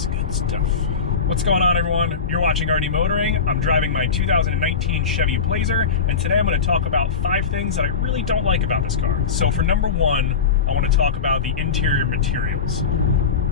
That's good stuff. What's going on, everyone? You're watching RD Motoring. I'm driving my 2019 Chevy Blazer, and today I'm going to talk about 5 things that I really don't like about this car. So for number 1, I want to talk about the interior materials.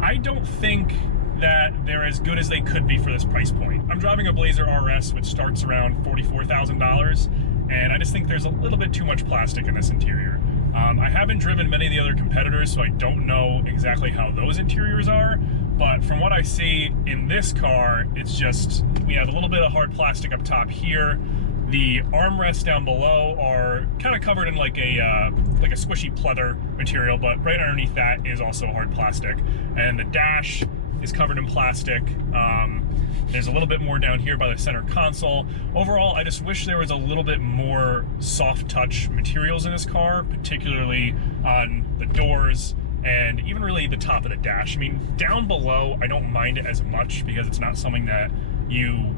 I don't think that they're as good as they could be for this price point. I'm driving a Blazer RS, which starts around $44,000, and I just think there's a little bit too much plastic in this interior. I haven't driven many of the other competitors, so I don't know exactly how those interiors are, but from what I see in this car, it's just, we have a little bit of hard plastic up top here. The armrests down below are kind of covered in like a squishy pleather material, but right underneath that is also hard plastic. And the dash is covered in plastic. There's a little bit more down here by the center console. Overall, I just wish there was a little bit more soft touch materials in this car, particularly on the doors and even really the top of the dash. I mean, down below, I don't mind it as much because it's not something that you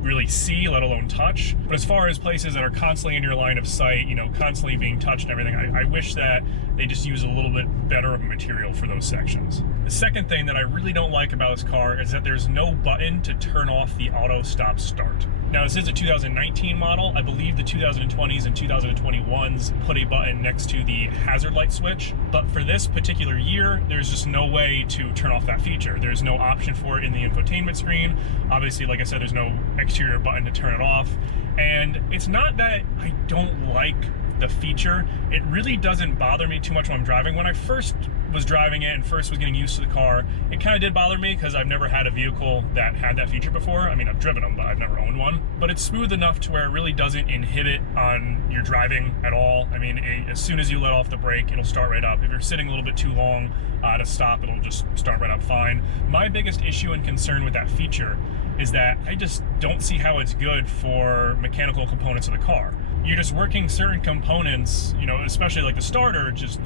really see, let alone touch. But as far as places that are constantly in your line of sight, you know, constantly being touched and everything, I wish that they just use a little bit better of a material for those sections. The second thing that I really don't like about this car is that there's no button to turn off the auto stop start. Now, this is a 2019 model. I believe the 2020s and 2021s put a button next to the hazard light switch, but for this particular year, there's just no way to turn off that feature. There's no option for it in the infotainment screen. Obviously, like I said, there's no exterior button to turn it off. And it's not that I don't like the feature. It really doesn't bother me too much when I'm driving. When I first was driving it and first was getting used to the car, it kind of did bother me because I've never had a vehicle that had that feature before. I mean, I've driven them, but I've never owned one. But it's smooth enough to where it really doesn't inhibit on your driving at all. I mean, as soon as you let off the brake, it'll start right up. If you're sitting a little bit too long to stop, it'll just start right up fine. My biggest issue and concern with that feature is that I just don't see how it's good for mechanical components of the car. You're just working certain components, you know, especially like the starter, just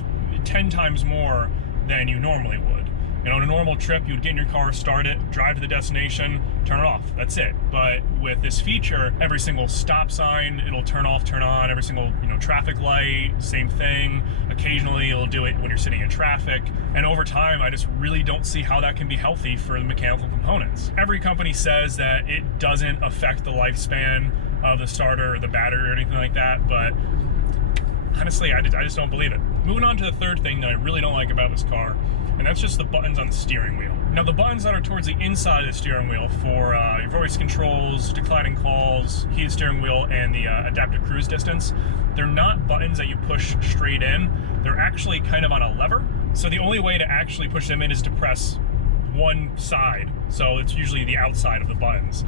10 times more than you normally would. You know, on a normal trip, you'd get in your car, start it, drive to the destination, turn it off. That's it. But with this feature, every single stop sign, it'll turn off, turn on. Every single, you know, traffic light, same thing. Occasionally, it'll do it when you're sitting in traffic. And over time, I just really don't see how that can be healthy for the mechanical components. Every company says that it doesn't affect the lifespan of the starter or the battery or anything like that, but honestly, I just don't believe it. Moving on to the third thing that I really don't like about this car, and that's just the buttons on the steering wheel. Now, the buttons that are towards the inside of the steering wheel for your voice controls, declining calls, heated steering wheel, and the adaptive cruise distance, they're not buttons that you push straight in. They're actually kind of on a lever. So the only way to actually push them in is to press one side. So it's usually the outside of the buttons.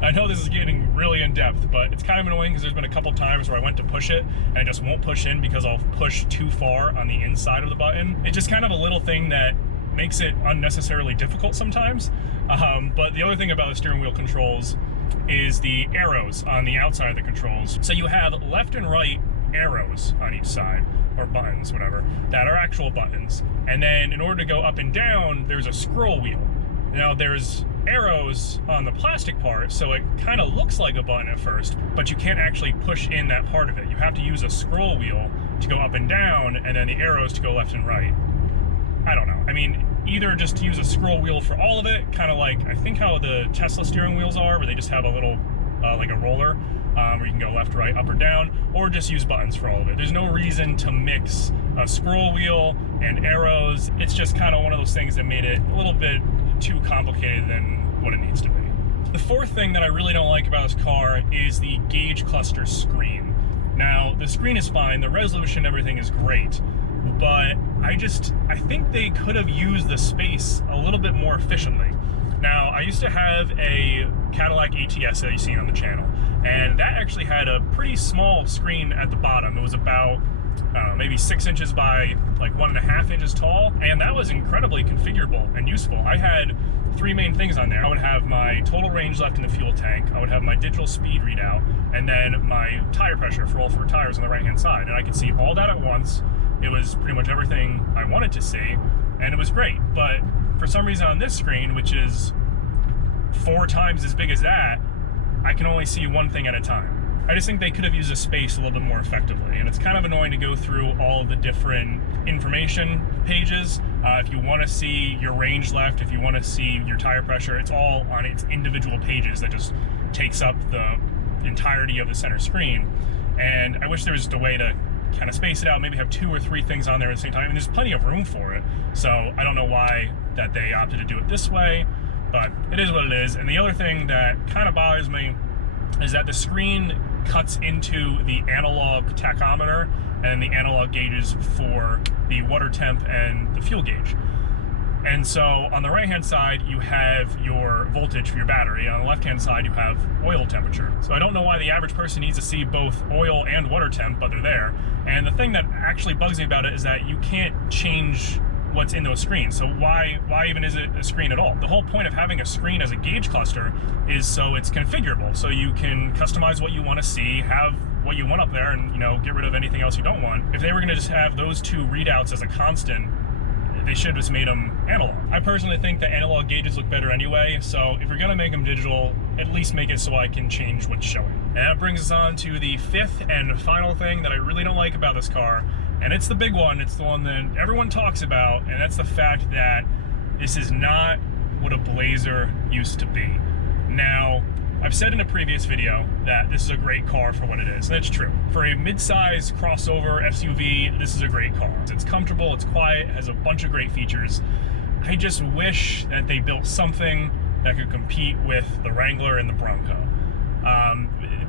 I know this is getting really in depth, but it's kind of annoying because there's been a couple times where I went to push it and it just won't push in because I'll push too far on the inside of the button. It's just kind of a little thing that makes it unnecessarily difficult sometimes. But the other thing about the steering wheel controls is the arrows on the outside of the controls. So you have left and right arrows on each side, or buttons, whatever, that are actual buttons. And then in order to go up and down, there's a scroll wheel. Now there's arrows on the plastic part, so it kind of looks like a button at first, but you can't actually push in that part of it. You have to use a scroll wheel to go up and down, and then the arrows to go left and right. I don't know. I mean, either just use a scroll wheel for all of it, kind of like, I think how the Tesla steering wheels are, where they just have a little, like a roller, where you can go left, right, up, or down, or just use buttons for all of it. There's no reason to mix a scroll wheel and arrows. It's just kind of one of those things that made it a little bit too complicated than what it needs to be. The fourth thing that I really don't like about this car is the gauge cluster screen. Now, the screen is fine, the resolution, everything is great, but I think they could have used the space a little bit more efficiently. Now, I used to have a Cadillac ATS that you've seen on the channel, and that actually had a pretty small screen at the bottom. It was about, maybe 6 inches by like 1.5 inches tall, and that was incredibly configurable and useful. I had 3 main things on there. I would have my total range left in the fuel tank, I would have my digital speed readout, and then my tire pressure for all 4 tires on the right-hand side. And I could see all that at once. It was pretty much everything I wanted to see, and it was great. But for some reason on this screen, which is 4 times as big as that, I can only see one thing at a time. I just think they could have used the space a little bit more effectively, and it's kind of annoying to go through all the different information pages. If you want to see your range left, if you want to see your tire pressure, it's all on its individual pages that just takes up the entirety of the center screen. And I wish there was just a way to kind of space it out, maybe have 2 or 3 things on there at the same time, and there's plenty of room for it. So I don't know why that they opted to do it this way, but it is what it is. And the other thing that kind of bothers me is that the screen cuts into the analog tachometer and the analog gauges for the water temp and the fuel gauge. And so on the right hand side you have your voltage for your battery, on the left hand side you have oil temperature. So I don't know why the average person needs to see both oil and water temp, but they're there. And the thing that actually bugs me about it is that you can't change what's in those screens. So why even is it a screen at all? The whole point of having a screen as a gauge cluster is so it's configurable, so you can customize what you want to see, have what you want up there, and get rid of anything else you don't want. If they were going to just have those 2 readouts as a constant, they should have just made them analog. I personally think that analog gauges look better anyway, so if you're gonna make them digital, at least make it so I can change what's showing. And that brings us on to the 5th and final thing that I really don't like about this car, and it's the big one. It's the one that everyone talks about, and that's the fact that this is not what a Blazer used to be. Now, I've said in a previous video that this is a great car for what it is, and it's true. For a mid-size crossover SUV, this is a great car. It's comfortable, it's quiet, it has a bunch of great features. I just wish that they built something that could compete with the Wrangler and the Bronco.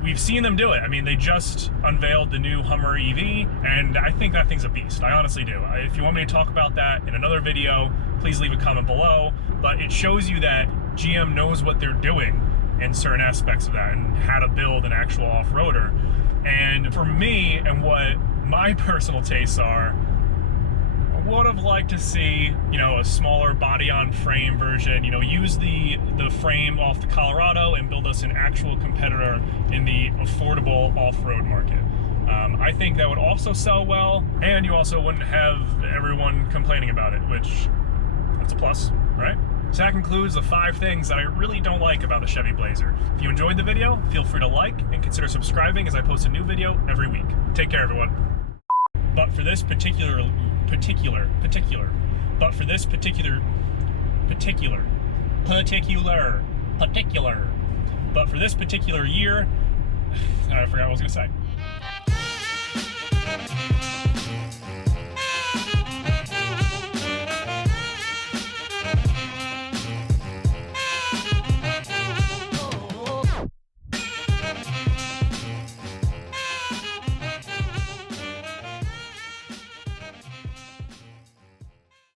We've seen them do it. I mean, they just unveiled the new Hummer EV, and I think that thing's a beast. I honestly do. If you want me to talk about that in another video, please leave a comment below. But it shows you that GM knows what they're doing in certain aspects of that and how to build an actual off-roader. And for me, and what my personal tastes are, I would have liked to see, a smaller body-on-frame version, use the frame off the Colorado and build us an actual competitor in the affordable off-road market. I think that would also sell well, and you also wouldn't have everyone complaining about it, which, that's a plus, right? So that concludes the 5 things that I really don't like about the Chevy Blazer. If you enjoyed the video, feel free to like and consider subscribing as I post a new video every week. Take care, everyone. But for this particular year, I forgot what I was gonna say.